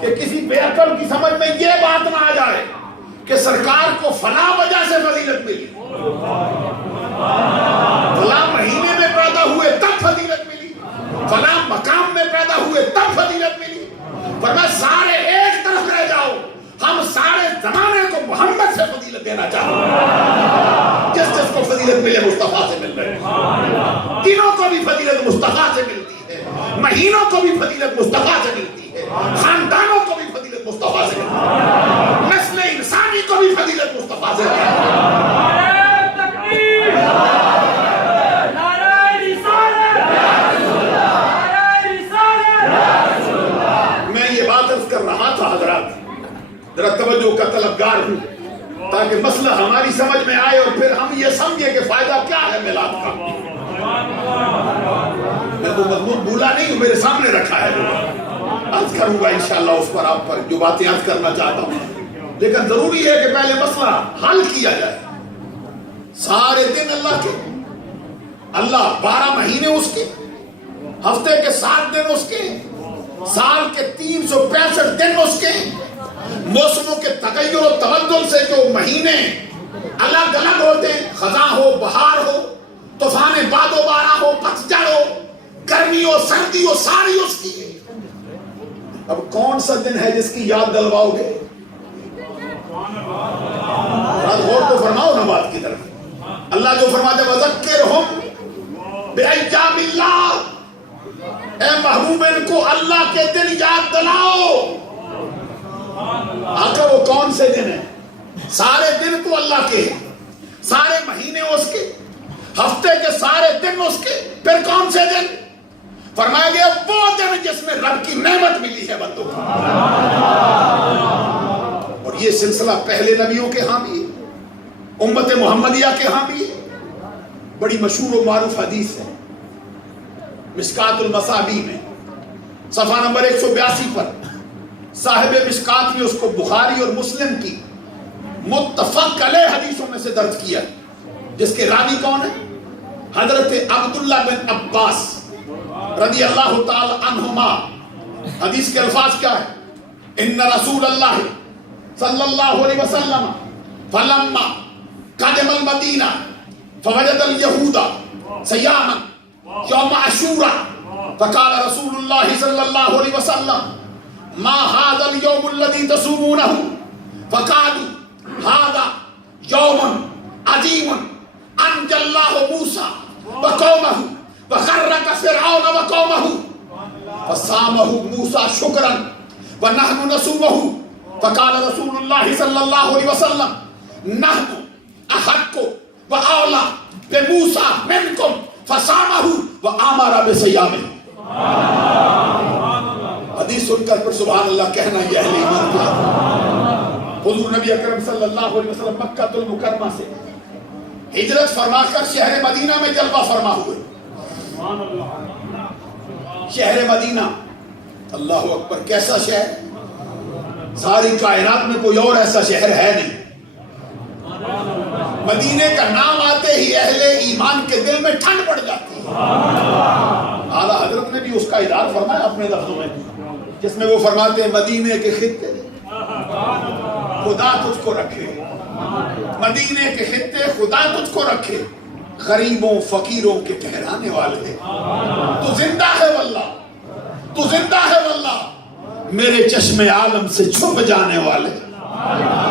کہ کسی بے عقل کی سمجھ میں یہ بات نہ آ جائے کہ سرکار کو فلاں وجہ سے فضیلت ملی، فلاں مہینے میں پیدا ہوئے تب فضیلت ملی، فلاں مقام میں پیدا ہوئے تب فضیلت ملی۔ فرمایا سارے ایک طرف رہ جاؤ، ہم سارے زمانے کو محمد سے فضیلت دینا چاہتے ہیں۔ جس جس کو فضیلت ملے مصطفیٰ سے مل رہے، دنوں کو بھی فضیلت مصطفیٰ سے ملتی ہے، مہینوں کو بھی فضیلت مصطفیٰ سے ملتی ہے، خاندانوں کو بھی فضیلت مصطفیٰ سے ملتی ہے، نسل انسانی کو بھی فضیلت مصطفیٰ سے ملتی ہے۔ میں یہ بات عرض کر رہا تھا حضرات، ذرا توجہ کا طلبگار ہوں تاکہ مسئلہ ہماری سمجھ میں آئے اور پھر ہم یہ سمجھیں کہ فائدہ کیا ہے میلاد کا۔ میں وہ مضمون بھولا نہیں ہوں، میرے سامنے رکھا ہے، عرض کروں گا انشاءاللہ اس پر، آپ پر جو باتیں عرض کرنا چاہتا ہوں، لیکن ضروری ہے کہ پہلے مسئلہ حل کیا جائے۔ سارے دن اللہ کے، اللہ 12 مہینے اس کے، ہفتے کے 7 دن اس کے، سال کے 365 دن اس کے، موسموں کے تغیر و تبدل سے جو مہینے الگ الگ ہوتے ہیں، خزاں ہو، بہار ہو، طوفان باد و بارہ ہو، پتجھڑ ہو، گرمی ہو، سردی ہو، ساری اس کی ہے۔ اب کون سا دن ہے جس کی یاد دلواؤ گے؟ غور تو فرماؤ نا بات کی طرف۔ اللہ جو فرماتے وَذَكِّرْهُمْ بِأَيَّامِ اللَّهِ، اے محبوب ان کو اللہ کے دن یاد دلاؤ۔ آقا وہ کون سے دن ہیں؟ سارے دن تو اللہ کے ہیں، سارے مہینے اس کے، ہفتے کے سارے دن اس کے، پھر کون سے دن؟ فرمایا گیا وہ دن جس میں رب کی نعمت ملی ہے بندوں کو۔ اور یہ سلسلہ پہلے نبیوں کے ہاں بھی ہے، امت محمدیہ کے ہاں بھی ہے۔ بڑی مشہور و معروف حدیث ہے مشکات المصابیح میں، صفحہ نمبر 182 پر صاحب مشکات نے اس کو بخاری اور مسلم کی متفق علیہ حدیثوں میں سے درج کیا، جس کے راوی کون ہے؟ حضرت عبداللہ بن عباس رضی اللہ تعالی عنہما۔ حدیث کے الفاظ کیا ہے؟ ان رسول اللہ صلی اللہ علیہ وسلم فلما قدم المدینہ فوجد اليہود صیاما یوم عاشوراء فقال رسول اللہ صلی اللہ علیہ وسلم ما هذا اليوم الذي تصومونه فقالوا هذا يوم عظيم انجى الله موسى وقومه وغرق فرعون وقومه فصامه موسى شكرا ونحن نصومه فقال رسول الله صلى الله عليه وسلم نحن احق واولى بموسى منكم فصامه وامر بصيامه۔ حدیث سن کر پر سبحان اللہ کہنا یہ اہل ایمان کا۔ حضور نبی اکرم صلی اللہ علیہ وسلم مکہ المکرمہ سے ہجرت فرما کر شہر مدینہ میں جلوہ فرما ہوئے۔ شہر مدینہ، اللہ اکبر، کیسا شہر! ساری کائنات میں کوئی اور ایسا شہر ہے نہیں۔ مدینے کا نام آتے ہی اہل ایمان کے دل میں ٹھنڈ پڑ جاتی ہے۔ اعلیٰ حضرت نے بھی اس کا ادار فرمایا اپنے لفظوں میں، جس میں وہ فرماتے ہیں مدینے کے خطے خدا تجھ کو رکھے، مدینے کے خطے خدا تجھ کو رکھے، غریبوں فقیروں کے ٹھہرانے والے، تو زندہ ہے واللہ، تو زندہ ہے واللہ، میرے چشم عالم سے چھپ جانے والے۔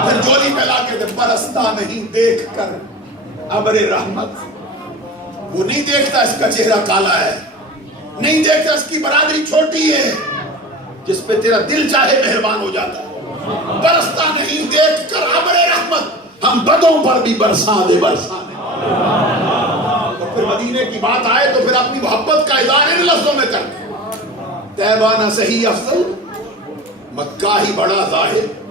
پھر جولی پھیلا کے دے برستا نہیں دیکھ کر ابر رحمت، وہ نہیں دیکھتا اس کا چہرہ کالا ہے، نہیں دیکھتا اس کی برادری چھوٹی ہے، جس پہ تیرا دل چاہے مہربان ہو جاتا ہے۔ برستا نہیں دیکھ کر ابر رحمت، ہم بدوں پر بھی برسا دے برسا دے۔ اور پھر مدینے کی بات آئے تو پھر اپنی محبت کا اظہار ان لفظوں میں کر طیبہ نہ صحیح افضل، مکہ ہی بڑا زاہد،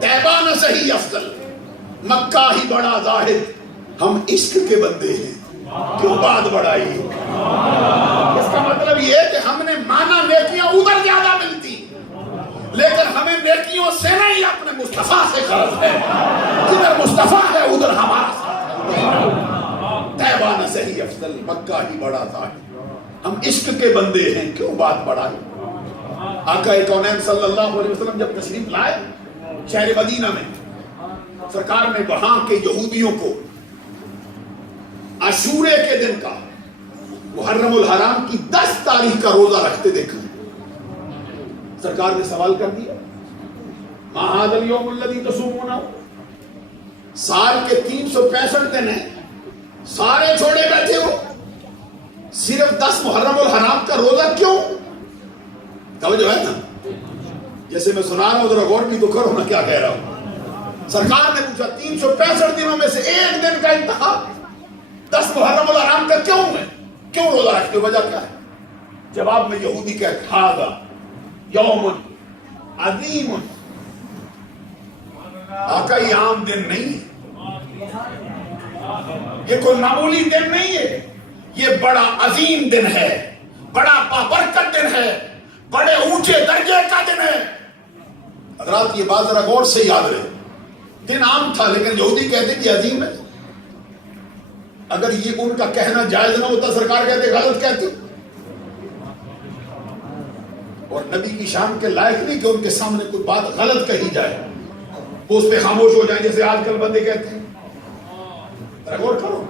طیبہ نہ صحیح افضل، مکہ ہی بڑا زاہد، ہم عشق کے بندے ہیں کیوں بات بڑھائی؟ اس کا مطلب یہ ہے کہ ہم نے مانا نیکیاں ادھر زیادہ ملتی، لیکن ہمیں نیکیوں سے نہیں اپنے مصطفیٰ سے غرض ہے، جدھر مصطفیٰ ہے ادھر ہمارا ساتھ ہے۔ طیبہ نہ صحیح افضل، مکہ ہی بڑا زاہد، ہم عشق کے بندے ہیں کیوں بات بڑھائی؟ آقا کونین صلی اللہ علیہ وسلم جب تشریف لائے شہر مدینہ میں، سرکار نے وہاں کے یہودیوں کو عاشورے کے دن کا محرم الحرام کی 10 تاریخ کا روزہ رکھتے دیکھا۔ سرکار نے سوال کر دیا، ما ھذا اليوم الذی تصومون، سال کے 365 دن ہیں، سارے چھوڑے بیٹھے ہو، صرف 10 محرم الحرام کا روزہ کیوں؟ توجہ ہے نا؟ جیسے میں سنا رہا ہوں ذرا غور بھی تو کرو نا کیا کہہ رہا ہوں۔ سرکار نے پوچھا 365 دنوں میں سے ایک دن کا انتخاب 10 محرم الحرام کا کیوں ہے؟ کیوں روزہ رکھتے ہو؟ وجہ کیا ہے؟ جواب میں یہودی کہتے ھذا یوم عظیم، آقا یہ عام دن نہیں ہے، یہ کوئی معمولی دن نہیں ہے، یہ بڑا عظیم دن ہے، بڑا بابرکت دن ہے، بڑے اونچے درجے کا دن ہے۔ حضرات یہ بات ذرا غور سے یاد رہے، دن عام تھا لیکن یہودی کہتے کہ عظیم ہے۔ اگر یہ ان کا کہنا جائز نہ ہوتا سرکار کہتے غلط کہتے، اور نبی کی شان کے لائق نہیں کہ ان کے سامنے کوئی بات غلط کہی جائے وہ اس پہ خاموش ہو جائیں، جیسے آج کل بندے کہتے ہیں۔ ذرا غور کرو،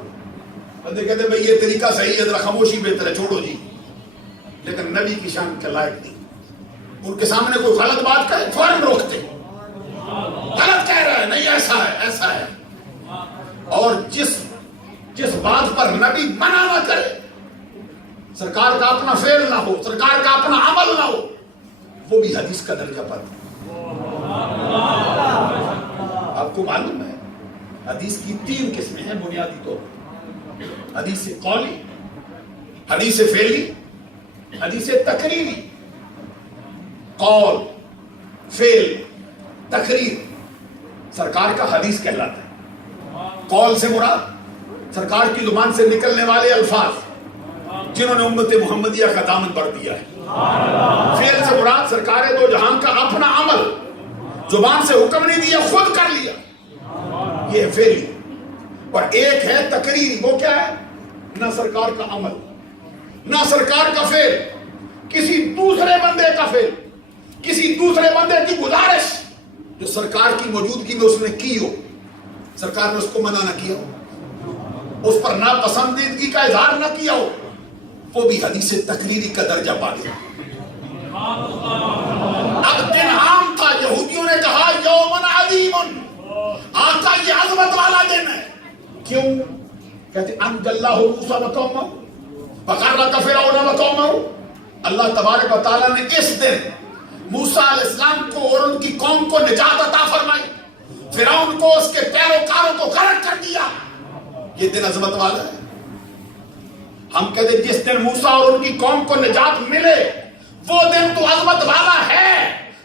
بندے کہتے ہیں بھئی یہ طریقہ صحیح ہے، ذرا خاموشی بہتر ہے، چھوڑو جی، لیکن نبی کی شان کے لائق نہیں۔ ان کے سامنے کوئی غلط بات کہے فوراً روکتے، غلط کہہ رہا ہے، نہیں ایسا ہے ایسا ہے۔ اور جس بات پر نبی منع نہ کرے، سرکار کا اپنا فعل نہ ہو، سرکار کا اپنا عمل نہ ہو، وہ بھی حدیث کا درجہ پاتا ہے۔ آپ کو معلوم ہے حدیث کی 3 قسمیں ہیں بنیادی طور پر، حدیث قولی، حدیث فعلی، حدیث تقریری۔ قول، فعل، تقریر سرکار کا حدیث کہلاتا ہے۔ قول سے مراد سرکار کی زبان سے نکلنے والے الفاظ جنہوں نے امت محمدیہ کا دامن بھر دیا ہے۔ فعل سے مراد سرکار دو جہان کا اپنا عمل، زبان سے حکم نہیں دیا، خود کر لیا، یہ ہے فعلی۔ اور ایک ہے تقریری، وہ کیا ہے؟ نہ سرکار کا عمل، نہ سرکار کا فعل، کسی دوسرے بندے کا فعل، کسی دوسرے بندے کی گزارش جو سرکار کی موجودگی میں اس نے کی ہو، سرکار نے اس کو منع نہ کیا ہو، اس پر ناپسندیدگی کا اظہار نہ کیا ہو، وہ بھی حدیث تقریری کا درجہ پا گیا۔ اب دن عام تھا، یہودیوں نے کہا یوم عظیم، آقا یہ عظمت والا دن ہے۔ کیوں؟ کہتے انجى الله موسى وقومه فغرق فرعون وقومه، اللہ تبارک و تعالیٰ نے اس دن موسیٰ علیہ السلام کو اور ان کی قوم کو نجات عطا فرمائی، فرعون کو اس کے پیروکاروں کو غرق کر دیا۔ یہ دن عظمت والا ہے۔ ہم کہتے جس دن موسیٰ اور ان کی قوم کو نجات ملے وہ دن تو عظمت والا ہے،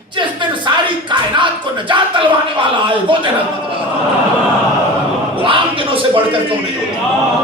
جس دن ساری کائنات کو نجات دلوانے والا آئے وہ دن عظمت والا ہے۔ وہ عام دنوں سے بڑھ کر کیوں نہیں ہوتا؟